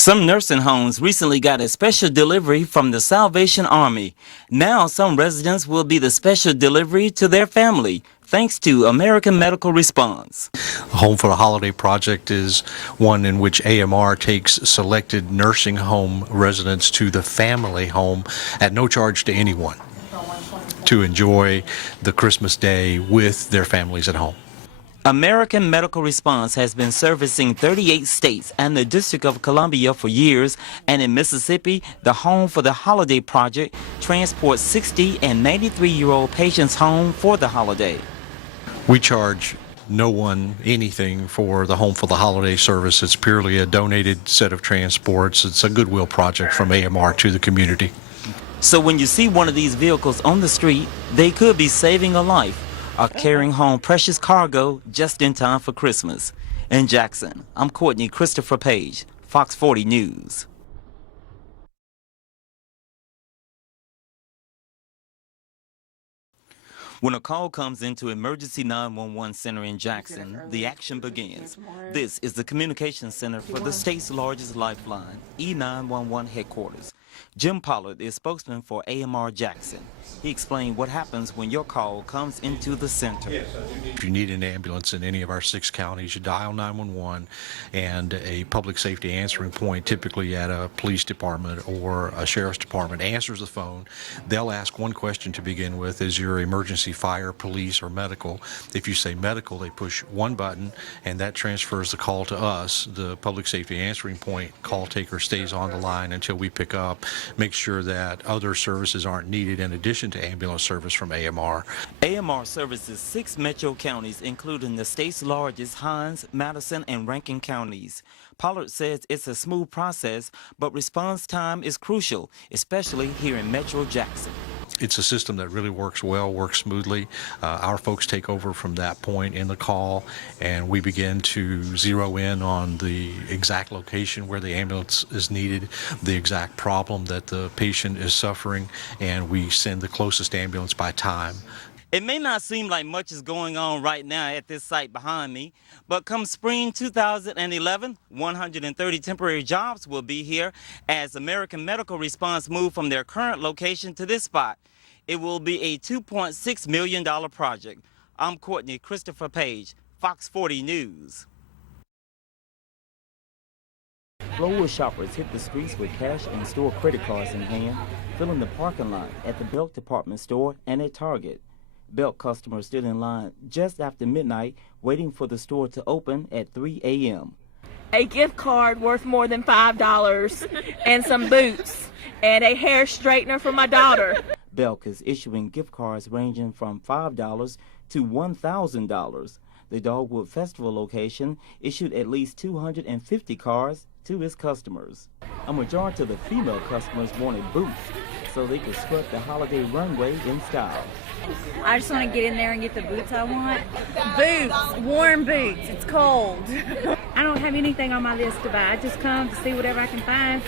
Some nursing homes recently got a special delivery from the Salvation Army. Now some residents will be the special delivery to their family, thanks to American Medical Response. Home for the Holiday project is one in which AMR takes selected nursing home residents to the family home at no charge to anyone to enjoy the Christmas day with their families at home. American Medical Response has been servicing 38 states and the District of Columbia for years, and in Mississippi, the Home for the Holiday project transports 60 and 93-year-old patients home for the holiday. We charge no one anything for the Home for the Holiday service. It's purely a donated set of transports. It's a goodwill project from AMR to the community. So when you see one of these vehicles on the street, they could be saving a life or carrying home precious cargo just in time for Christmas. In Jackson, I'm Kourtney Christopher Paige, Fox 40 News. When a call comes into Emergency 911 Center in Jackson, the action begins. This is the communications center for the state's largest lifeline, E911 headquarters. Jim Pollard is spokesman for AMR Jackson. He explained what happens when your call comes into the center. If you need an ambulance in any of our 6 counties, you dial 911, and a public safety answering point, typically at a police department or a sheriff's department, answers the phone. They'll ask one question to begin with: is your emergency fire, police, or medical? If you say medical, they push one button, and that transfers the call to us. The public safety answering point call taker stays on the line until we pick up, make sure that other services aren't needed in addition to ambulance service from AMR. AMR services 6 metro counties, including the state's largest Hinds, Madison, and Rankin counties. Pollard says it's a smooth process, but response time is crucial, especially here in Metro Jackson. It's a system that really works well, works smoothly. Our folks take over from that point in the call, and we begin to zero in on the exact location where the ambulance is needed, the exact problem that the patient is suffering, and we send the closest ambulance by time. It may not seem like much is going on right now at this site behind me, but come spring 2011, 130 temporary jobs will be here as American Medical Response move from their current location to this spot. It will be a $2.6 million project. I'm Kourtney Christopher Paige, Fox 40 News. Flowood shoppers hit the streets with cash and store credit cards in hand, filling the parking lot at the Belk department store and at Target. Belk customers stood in line just after midnight, waiting for the store to open at 3 a.m. A gift card worth more than $5 and some boots and a hair straightener for my daughter. Belk is issuing gift cards ranging from $5 to $1,000. The Dogwood Festival location issued at least 250 cards to its customers. A majority of the female customers wanted boots so they could strut the holiday runway in style. I just want to get in there and get the boots I want. Boots, warm boots, it's cold. I don't have anything on my list to buy. I just come to see whatever I can find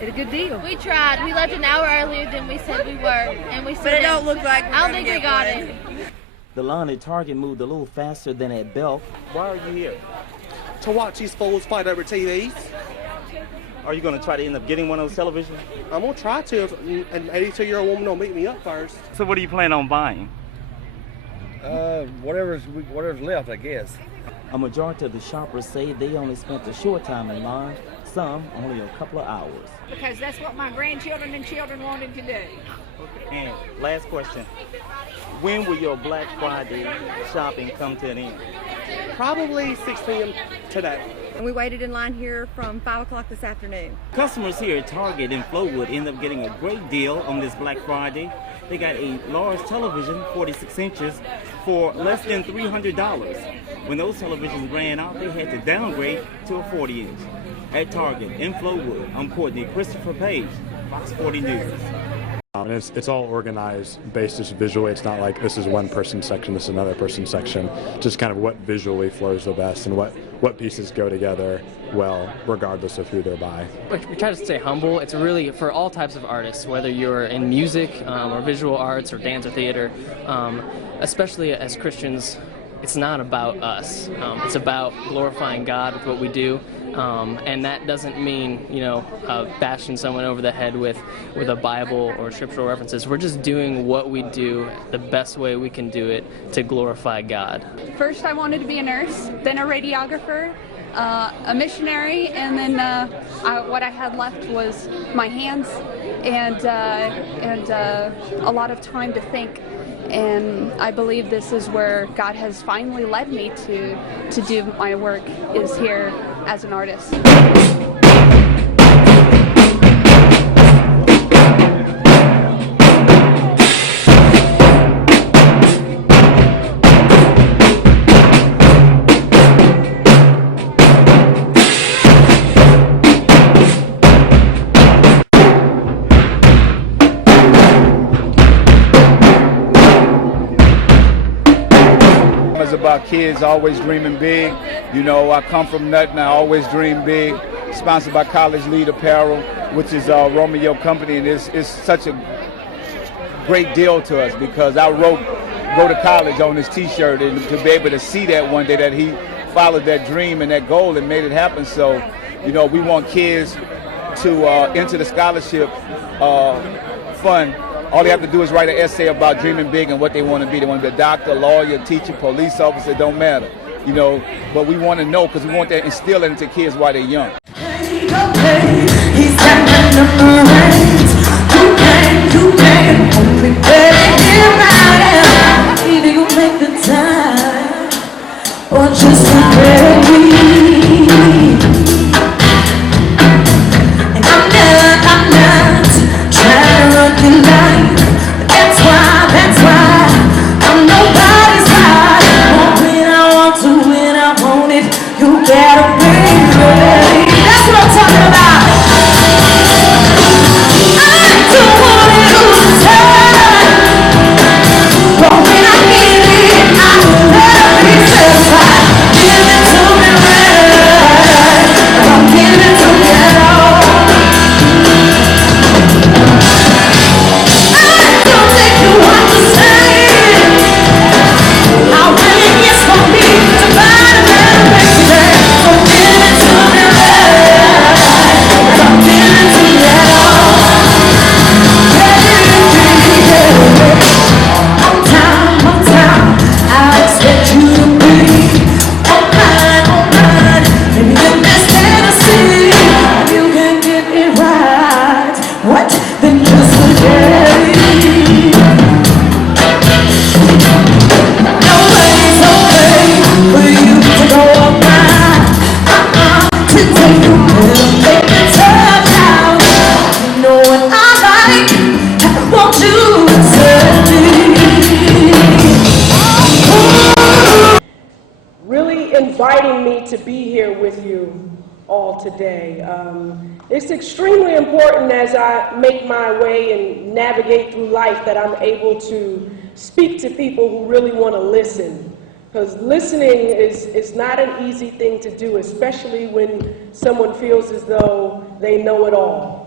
at a good deal. We tried. We left an hour earlier than we said we were, and we But it don't look like I don't think we got it. The line at Target moved a little faster than at Belk. Why are you here? To watch these fools fight over TVs. Are you going to try to end up getting one of those televisions? I'm going to try to if an 82-year-old woman will meet me up first. So what do you plan on buying? Whatever's left, I guess. A majority of the shoppers say they only spent a short time in line, some only a couple of hours. Because that's what my grandchildren and children wanted to do. And last question, when will your Black Friday shopping come to an end? Probably 6 p.m. today. And we waited in line here from 5 o'clock this afternoon. Customers here at Target in Flowood end up getting a great deal on this Black Friday. They got a large television, 46 inches, for less than $300. When those televisions ran out, they had to downgrade to a 40-inch. At Target in Flowood, I'm Kourtney Christopher Paige, Fox 40 News. And it's all organized based just visually. It's not like this is one person's section, this is another person's section. Just kind of what visually flows the best and what pieces go together well, regardless of who they're by. We try to stay humble. It's really for all types of artists, whether you're in music or visual arts or dance or theater, especially as Christians. it's not about us. It's about glorifying God with what we do. And that doesn't mean, bashing someone over the head with a Bible or scriptural references. We're just doing what we do the best way we can do it to glorify God. First, I wanted to be a nurse, then a radiographer, a missionary, and then what I had left was my hands and a lot of time to think. And I believe this is where God has finally led me to do my work, is here as an artist. It's about kids always dreaming big. I come from nothing. I always dream big. Sponsored by College Lead Apparel, which is a Romeo company, and it's such a great deal to us because I wrote "Go to College" on his T-shirt, and to be able to see that one day that he followed that dream and that goal and made it happen. So, we want kids to enter the scholarship fund. All they have to do is write an essay about dreaming big and what they want to be. They want to be a doctor, lawyer, teacher, police officer, it don't matter. But we want to know because we want to instill it into kids while they're young. Inviting me to be here with you all today. It's extremely important as I make my way and navigate through life that I'm able to speak to people who really want to listen. Because listening is not an easy thing to do, especially when someone feels as though they know it all.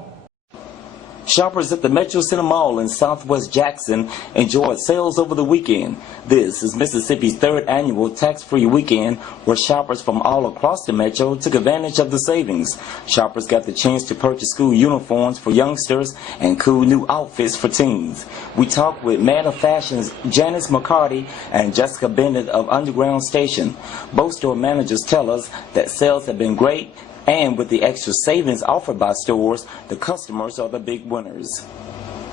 Shoppers at the Metro Center Mall in Southwest Jackson enjoyed sales over the weekend. This is Mississippi's third annual tax-free weekend where shoppers from all across the Metro took advantage of the savings. Shoppers got the chance to purchase school uniforms for youngsters and cool new outfits for teens. We talked with Man of Fashion's Janice McCarty and Jessica Bennett of Underground Station. Both store managers tell us that sales have been great, and with the extra savings offered by stores, the customers are the big winners.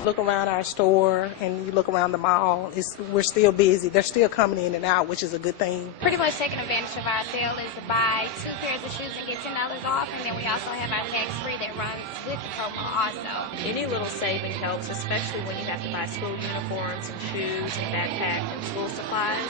Look around our store and you look around the mall, we're still busy. They're still coming in and out, which is a good thing. Pretty much taking advantage of our sale is to buy 2 pairs of shoes and get $10 off, and then we also have our tax-free that runs with the promo also. Any little saving helps, especially when you have to buy school uniforms and shoes and backpacks and school supplies.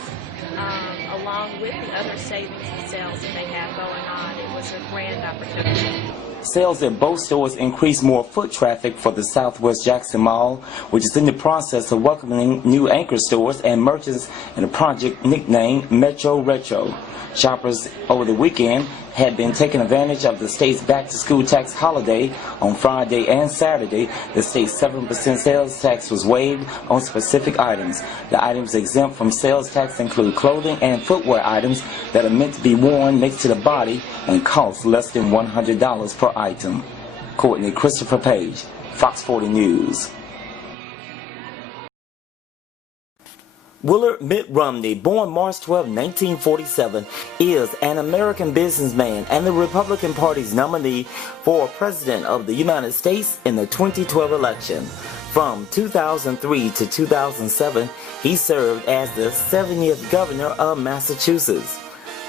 Along with the other savings and sales that they have going on, it was a grand opportunity. Sales at both stores increased more foot traffic for the Southwest Jackson Mall Mall, which is in the process of welcoming new anchor stores and merchants in a project nicknamed Metro Retro. Shoppers over the weekend had been taking advantage of the state's back-to-school tax holiday. On Friday and Saturday, the state's 7% sales tax was waived on specific items. The items exempt from sales tax include clothing and footwear items that are meant to be worn next to the body and cost less than $100 per item. Kourtney, Christopher Paige, Fox 40 News. Willard Mitt Romney, born March 12, 1947, is an American businessman and the Republican Party's nominee for President of the United States in the 2012 election. From 2003 to 2007, he served as the 70th governor of Massachusetts.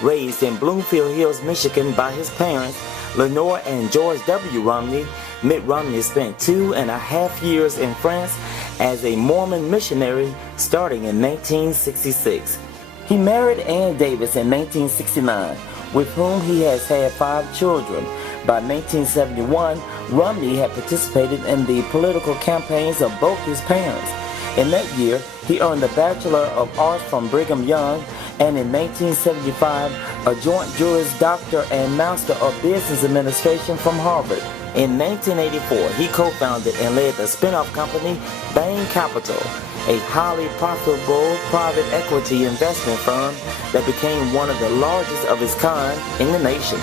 Raised in Bloomfield Hills, Michigan by his parents, Lenore and George W. Romney, Mitt Romney spent 2.5 years in France as a Mormon missionary starting in 1966. He married Ann Davis in 1969, with whom he has had 5 children. By 1971, Romney had participated in the political campaigns of both his parents. In that year, he earned a Bachelor of Arts from Brigham Young, and in 1975, a Joint Juris Doctor and Master of Business Administration from Harvard. In 1984, he co-founded and led the spin-off company Bain Capital, a highly profitable private equity investment firm that became one of the largest of its kind in the nation.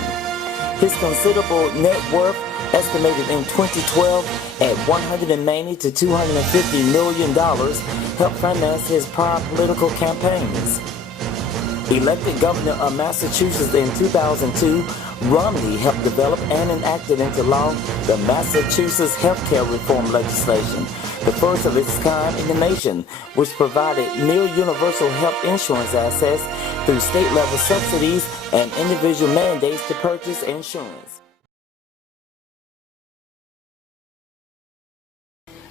His considerable net worth, estimated in 2012 at $190 to $250 million, helped finance his prior political campaigns. Elected governor of Massachusetts in 2002, Romney helped develop and enacted into law the Massachusetts Healthcare Reform legislation, the first of its kind in the nation, which provided near universal health insurance access through state-level subsidies and individual mandates to purchase insurance.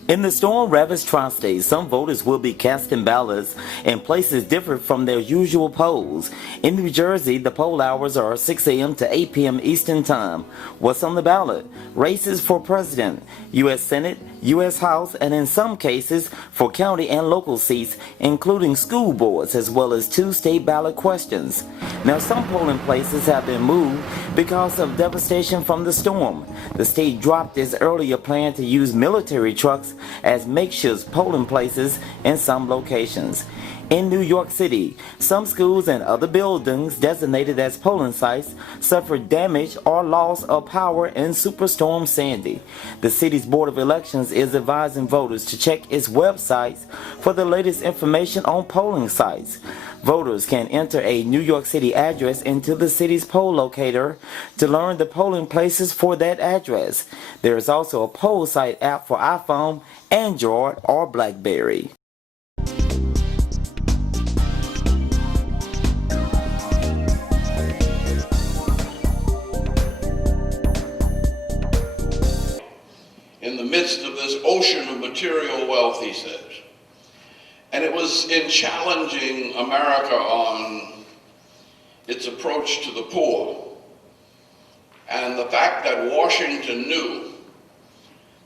In the storm-ravaged tri-state, some voters will be casting ballots in places different from their usual polls. In New Jersey, the poll hours are 6 a.m. to 8 p.m. Eastern Time. What's on the ballot? Races for president, U.S. Senate, U.S. House, and in some cases for county and local seats, including school boards, as well as 2 state ballot questions. Now, some polling places have been moved because of devastation from the storm. The state dropped its earlier plan to use military trucks as makeshift polling places in some locations. In New York City, some schools and other buildings designated as polling sites suffered damage or loss of power in Superstorm Sandy. The city's Board of Elections is advising voters to check its websites for the latest information on polling sites. Voters can enter a New York City address into the city's poll locator to learn the polling places for that address. There is also a poll site app for iPhone, Android, or BlackBerry. In the midst of this ocean of material wealth, he says. And it was in challenging America on its approach to the poor, and the fact that Washington knew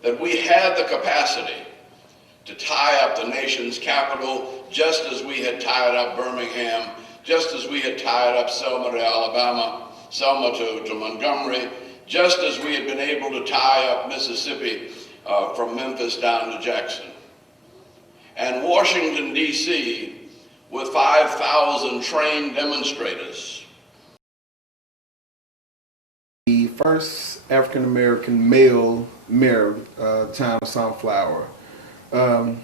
that we had the capacity to tie up the nation's capital just as we had tied up Birmingham, just as we had tied up Selma to Alabama, Selma to Montgomery, just as we had been able to tie up Mississippi from Memphis down to Jackson. And Washington, D.C., with 5,000 trained demonstrators. The first African-American male mayor of the town of Sunflower. To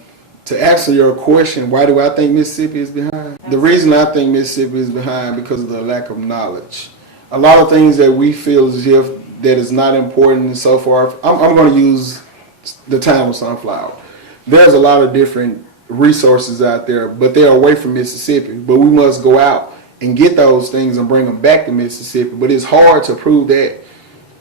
answer your question, why do I think Mississippi is behind? The reason I think Mississippi is behind because of the lack of knowledge. A lot of things that we feel as if that is not important and so forth. I'm going to use the town of Sunflower. There's a lot of different resources out there, but they're away from Mississippi. But we must go out and get those things and bring them back to Mississippi. But it's hard to prove that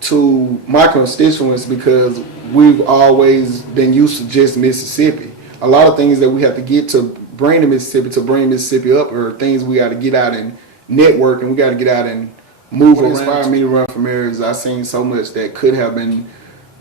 to my constituents because we've always been used to just Mississippi. A lot of things that we have to get to bring Mississippi up are things we got to get out and network, and we got to get out and move around. What inspired me to run for mayor is I've seen so much that could have been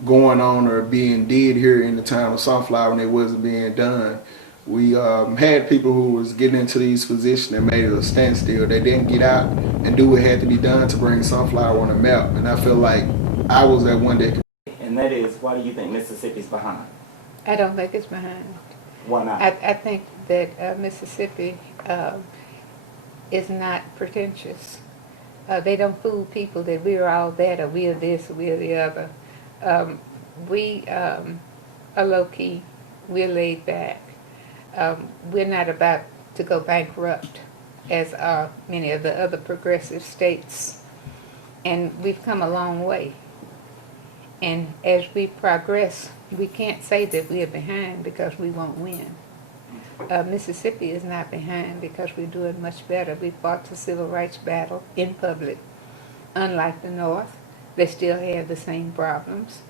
going on or being did here in the town of Sunflower and it wasn't being done. We had people who was getting into these positions and made it a standstill. They didn't get out and do what had to be done to bring Sunflower on the map. And I feel like I was that one that. And that is, why do you think Mississippi's behind? I don't think it's behind. Why not? I think that Mississippi is not pretentious. They don't fool people that we're all that or we're this or we're the other. We are low-key. We're laid back. We're not about to go bankrupt as are many of the other progressive states. And we've come a long way. And as we progress, we can't say that we are behind because we won't win. Mississippi is not behind because we're doing much better. We fought the civil rights battle in public. Unlike the North, they still have the same problems.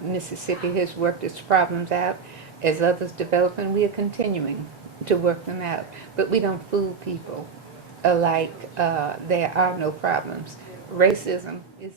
Mississippi has worked its problems out. As others develop, and we are continuing to work them out. But we don't fool people like there are no problems. Racism is